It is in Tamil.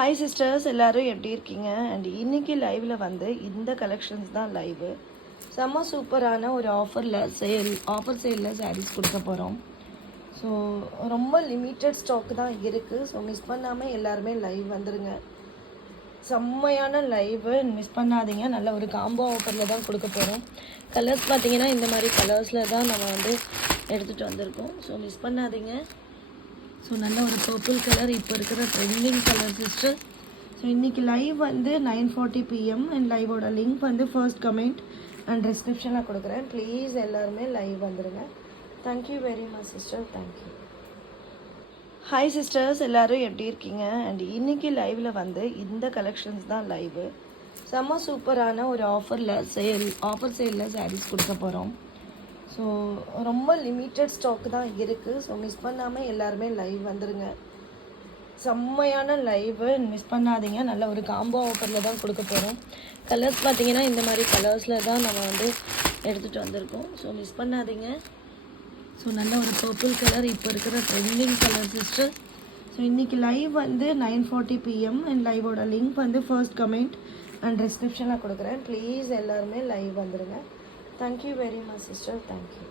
ஹாய் சிஸ்டர்ஸ், எல்லோரும் எப்படி இருக்கீங்க? அண்ட் இன்றைக்கி லைவில் வந்து இந்த கலெக்ஷன்ஸ் தான் லைவு. செம்ம சூப்பரான ஒரு ஆஃபர் சேலில் சாரீஸ் கொடுக்க போகிறோம். ஸோ ரொம்ப லிமிட்டட் ஸ்டாக் தான் இருக்குது. ஸோ மிஸ் பண்ணாமல் எல்லாருமே லைவ் வந்துடுங்க. செம்மையான லைவு, மிஸ் பண்ணாதீங்க. நல்ல ஒரு காம்போ ஆஃபரில் தான் கொடுக்க போகிறோம். கலர்ஸ் பார்த்தீங்கன்னா இந்த மாதிரி கலர்ஸில் தான் நம்ம வந்து எடுத்துகிட்டு வந்திருக்கோம். ஸோ மிஸ் பண்ணாதீங்க. ஸோ நல்ல ஒரு பர்பிள் கலர் இப்போ இருக்கிற ட்ரெண்டிங் கலர் சிஸ்டர். ஸோ இன்றைக்கி லைவ் வந்து 9:40 PM அண்ட் லைவோட லிங்க் வந்து ஃபர்ஸ்ட் கமெண்ட் அண்ட் டிஸ்கிரிப்ஷனில் கொடுக்குறேன். ப்ளீஸ் எல்லாருமே லைவ் வந்துடுங்க. Thank you very much sister, thank you. Hi sisters, எல்லோரும் எப்படி இருக்கீங்க? அண்ட் இன்றைக்கி லைவில் வந்து இந்த கலெக்ஷன்ஸ் தான் லைவு. செம்ம சூப்பரான ஒரு ஆஃபர் சேலில் சாரீஸ் கொடுக்க போகிறோம். ஸோ ரொம்ப லிமிட்டட் ஸ்டாக் தான் இருக்குது. ஸோ மிஸ் பண்ணாமல் எல்லாருமே லைவ் வந்துடுங்க. செம்மையான லைவு, மிஸ் பண்ணாதீங்க. நல்ல ஒரு காம்போ ஆஃபரில் தான் கொடுக்க போகிறோம். கலர்ஸ் பார்த்தீங்கன்னா இந்த மாதிரி கலர்ஸில் தான் நம்ம வந்து எடுத்துகிட்டு வந்திருக்கோம். ஸோ மிஸ் பண்ணாதீங்க. ஸோ நல்ல ஒரு பர்பிள் கலர் இப்போ இருக்கிற ட்ரெண்டிங் கலர் சிஸ்டர். ஸோ இன்றைக்கி லைவ் வந்து 9:40 PM அண்ட் லைவோட லிங்க் வந்து ஃபர்ஸ்ட் கமெண்ட் அண்ட் டிஸ்கிரிப்ஷனில் கொடுக்குறேன். ப்ளீஸ் எல்லாருமே லைவ் வந்துடுங்க. Thank you very much sister, thank you.